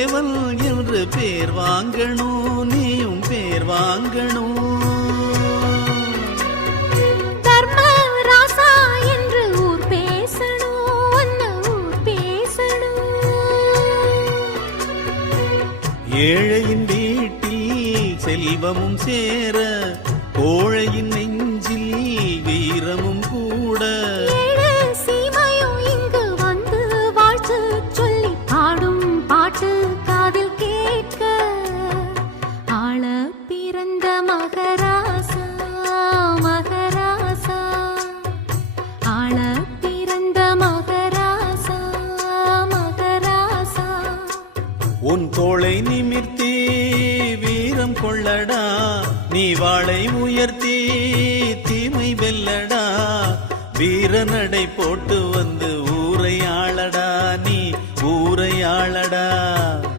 தேவன் என்று பேர் வாங்கணும், நீயும் பேர் வாங்கணும். தர்மராசா என்று ஊர் பேசணும், ஊர் பேசணும். ஏழையின் வீட்டில் செல்வமும் சேர, கோழையின் நெஞ்சில் வீரமும் கூட. உன் தோளை நிமிர்த்தி வீரம் கொள்ளடா, நீ வாளை உயர்த்தி தீமை வெல்லடா. வீர நடை போட்டு வந்து ஊரை ஆளடா, நீ ஊரை ஆளடா.